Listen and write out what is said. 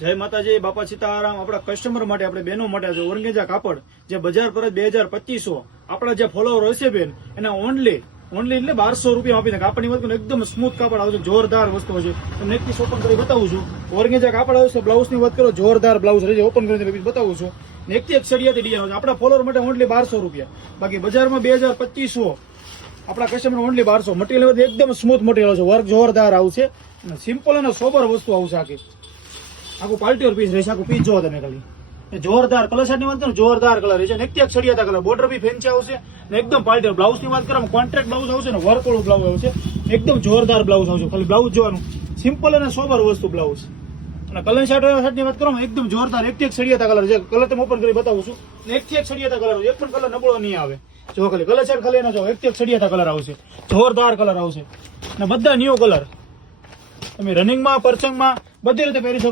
જય માતાજી, બાપા સીતારામ। આપણા કસ્ટમર માટે, આપણે બહેનો માટે છે ઓર્ગેન્જા કાપડ, જે બજાર પર 2200 આપણા જે ફોલોવર હશે બેન, એના ઓનલી એટલે 1200 રૂપિયા આપીને કાપડની વાત કરું, એકદમ સ્મૂથ કાપડ આવશે, જોરદાર વસ્તુ હશે। તમને એક પીસ ઓપન કરી બતાવું છું। ઓર્ગેન્જા કાપડ આવશે, બ્લાઉઝ ની વાત કરો, જોરદાર બ્લાઉઝ રહેશે, ઓપન કરીને પીસ બતાવું છું। એક થી એક સળિયાથી ડિઝાઇન આવશે, આપણા ફોલોવર માટે ઓનલી 1200 રૂપિયા, બાકી બજારમાં 2200, આપણા કસ્ટમર ઓનલી 1200। મટીરિયલ એકદમ સ્મૂથ મટીરિયલ આવશે, વર્ક જોરદાર આવશે, સિમ્પલ અને સોબર વસ્તુ આવશે। આખું પાર્ટી પીસ રહેશે, આખું પીસ જોવો તમે ખાલી, જોરદાર કલર સેટ ની વાત કરો, જોરદાર કલર રહેશે, એક એક સળિયાતા કલર, બોર્ડર બી ફેન્સી આવશે ને એકદમ પાર્ટી। બ્લાઉઝ ની વાત કરો, કોન્ટ્રાક્ટ બ્લાઉઝ આવશે ને વર્ક વાળું બ્લાઉઝ આવશે, એકદમ જોરદાર બ્લાઉઝ આવશે। ખાલી બ્લાઉઝ જોવાનું, સિમ્પલ અને સોબર વસ્તુ બ્લાઉઝ। અને કલર સેટ ની વાત કરો, એકદમ જોરદાર, એક એક સળિયાતા કલર છે, કલર તમે ઓપન કરી બતાવું છું, એક થી એક સળિયાતા કલર, એક પણ કલર નબળો નહીં આવે। જો ખાલી કલર સેટ ખાલી એના જો એક એક સળિયાતા કલર આવશે, જોરદાર કલર આવશે, અને બધા ન્યુ કલર, તમે રનિંગમાં, પરસંગમાં બધી રીતે પહેરી શકો।